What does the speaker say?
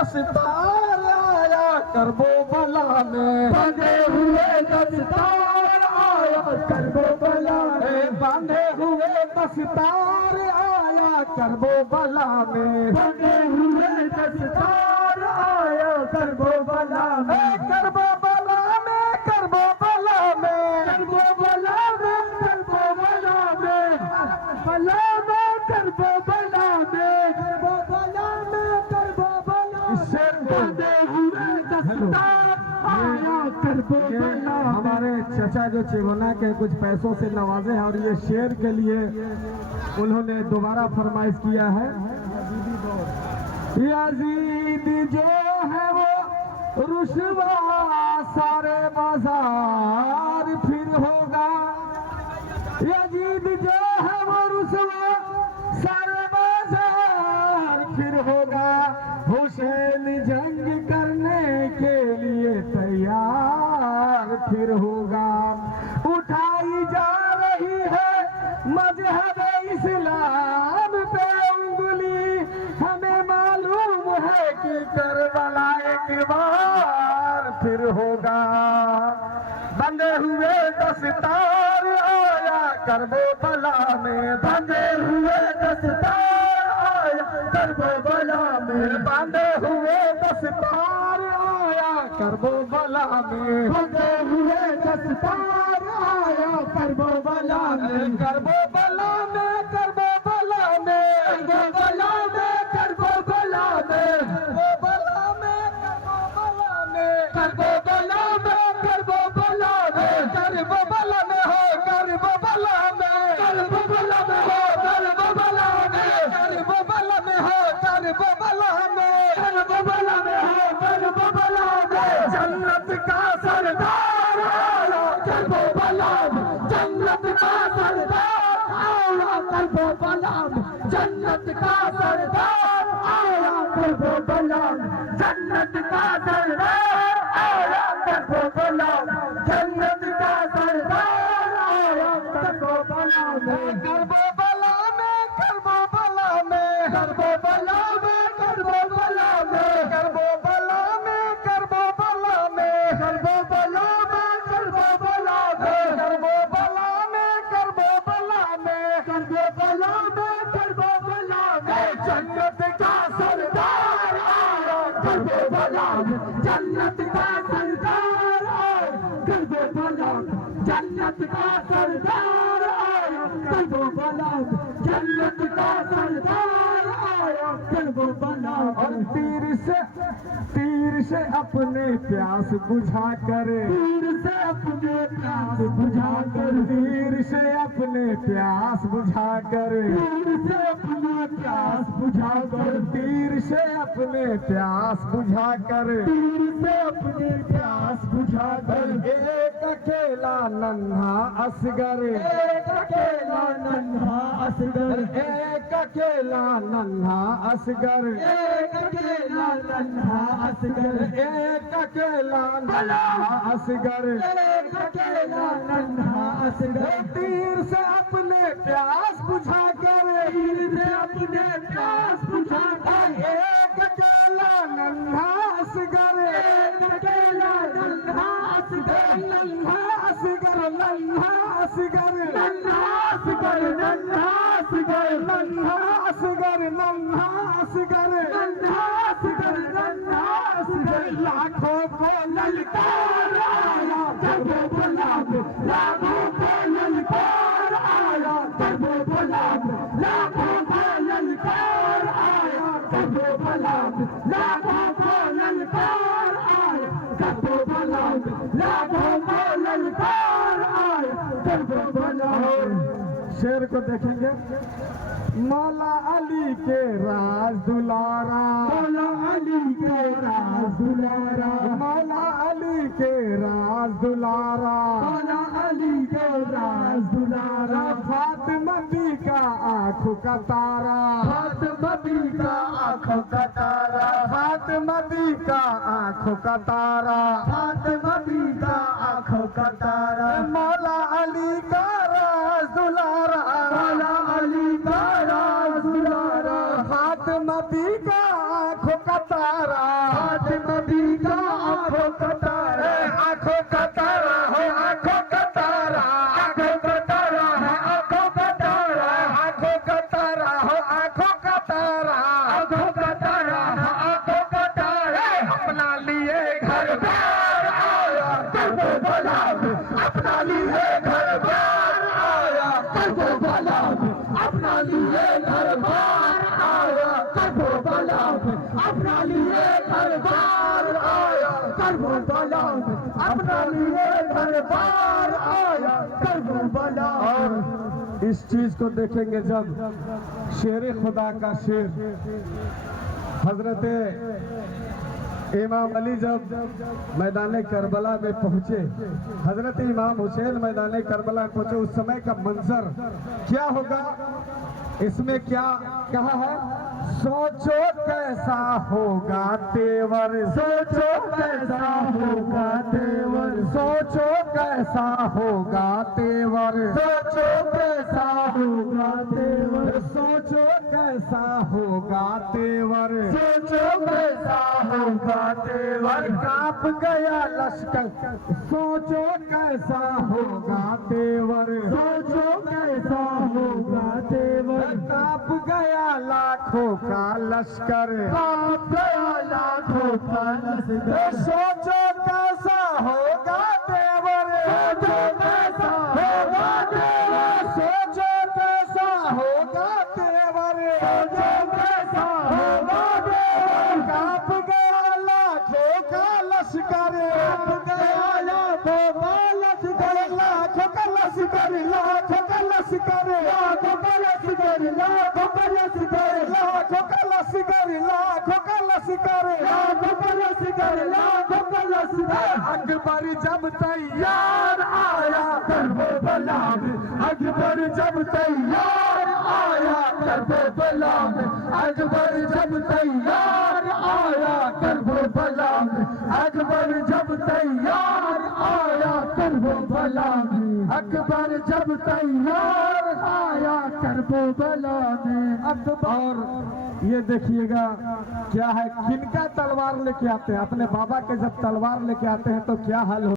दस्तार आया करबो बला में, बंधे हुए दस्तार आया करबो बला में, बांधे हुए दस्तार आया करबो बला में, बंधे हुए दस्तार आया करबो बला में, करबो बला में, करबो बला में, करबो बला में, करबो बला में, बला में करबो बला में, करबो बला में, करबो बला में, बंधे हुए दस्तार आया करबो बला में। हमारे चचा जो चिगोना के कुछ पैसों से नवाजे हैं और ये शेर के लिए उन्होंने दोबारा फरमाइश किया है। यजीद जो है वो रुसवा सारे बाजार फिर होगा, यजीद जो है वो रुसवा सारे बाजार फिर होगा, हुसैन जंग करने के लिए तैयार फिर होगा। उठाई जा रही है मजहब इस्लाम पे उंगली, हमें मालूम है कि करबला एक बार फिर होगा। बंधे हुए दस्तार आया करबो बला में, बंधे हुए दस्तार आया करबो बला में, बांधे हुए दस्तार आया करबो बला में, बंधे हुए दस्तार आया करबो बला में, करबो बला में, करबो बला में, करबो बला में, करबो बला में, करबो बला में, करबो बला में, करबो बला में, करबो बला में, करबो बला में, करबो बला में हो, करबो बला में, करबो बला में, करबो बला में, करबो बला में हो, करबो बला में, जन्नत का सरदार आया करबो बला में, जन्नत का सरदार आया करबो बला में, जन्नत का सरदार आया करबो बला में, जन्नत का सरदार आया करबो बला में, जन्नत का सरदार आया करबो बला में, करबो बला में, करबो बला में, करबो बला में, करबो बला में, करबो बला में, करबो बला में, करबो बला में, करबो बला में, करबो बला में, करबो बला में, करबो बला में, करबो बला में, जन्नत का सरदार आया करबो बला में, जन्नत का सरदार आया करबो बला में, जन्नत का सरदार आया करबो बला में, जन्नत का सरदार आया करबो बला और में, तीर से अपने प्यास बुझा करे, तीर से अपने प्यास बुझा कर, तीर से अपने प्यास बुझा करे, तीर से अपने प्यास बुझा कर, तीर से अपने प्यास बुझा करे, तीर से अपने प्यास बुझा कर, एक अकेला नन्हा असगर, एक अकेला नन्हा असगर, एक अकेला नन्हा असगर, एक अकेला नन्हा असगर, एक अकेला नन्हा असगर, एक अकेला नन्हा असगर, तीर से अपने प्यास बुझा कर, तीर से अपने प्यास बुझा कर, एक अकेला नन्हा असगर, एक अकेला नन्हा असगर, नन्हा असगर, नन्हा असगर, नन्हा असगर, नन्हा असगर, नन्हा असगर, नन्हा असगर, नन्हा असगर, नन्हा असगर, लाखों को ललकार आया करबो बला में, लाखों को ललकार आया करबो बला में, लाखों को ललकार आया करबो बला में, लाखों को ललकार आया करबो बला में, लाखों को ललकार आया करबो बला में। शेर को देखेंगे। मौला अली के राज दुलारा, मौला अली के राज दुलारा, मौला अली के राज दुलारा, मौला अली के राज दुलारा, फातिमा बी का आंखों का तारा, फातिमा बी का आंखों का तारा, फातिमा बी का आंखों का तारा, फातिमा बी का आंखों का तारा, मौला अली का राज दुलारा, मौला अली का राज दुलारा, फातिमा बी का आंखों का तारा, फातिमा बीबी का आंखों का तारा, आंखों का तारा हो आंखों का तारा, आंखों का तारा है आंखों का तारा, आंखों का तारा हो आंखों का तारा, आंखों का तारा है आंखों का तारा। अपना लिए घर बार आया करबला में, अपना लिए घर बार आया करबला में, अपना लिए घर बार आया करबला में, अपना लिए घर बार आया करबला में, अपना लिए घर बार आया करबला में। और इस चीज को देखेंगे जब शेर खुदा का शेर हजरत इमाम अली जब मैदान करबला में पहुंचे, हजरत इमाम हुसैन मैदान करबला में पहुंचे, उस समय का मंजर क्या होगा, इसमें क्या कहा है, सोचो कैसा होगा तेवर, सोचो कैसा होगा तेवर, सोचो कैसा होगा तेवर, सोचो कैसा होगा तेवर, सोचो कैसा होगा तेवर, सोचो कैसा होगा तेवर। कांप गया लश्कर, सोचो कैसा होगा तेवर, सोचो कैसा होगा तेवर, कांप गया लाखों का लश्कर, कांप गया लाखों का लश्कर, सोचो कैसा होगा तेवर, सोचो कैसा होगा तेवर, सोचो कैसा होगा तेवर, सोचो कैसा होगा तेवर, कांप गया लाखों का लश्कर, कांप गया लाखों का लश्कर, लाखों का लश्कर, लाखों का लश्कर, लाखों का लश्कर, लाखों का लश्कर, लाखों का लश्कर, लाखों का लश्कर, लाखों का लश्कर, लाखों का लश्कर। अकबर जब तैयार आया करबला में, अकबर जब तैयार आया करबला में, अकबर जब तैयार आया करबला में, अकबर जब तैयार आया करबला में, अकबर जब तैयार आया करबला में। और ये देखिएगा क्या है, किनका तलवार लेके आते हैं, अपने बाबा के जब तलवार लेके आते हैं तो क्या हाल हो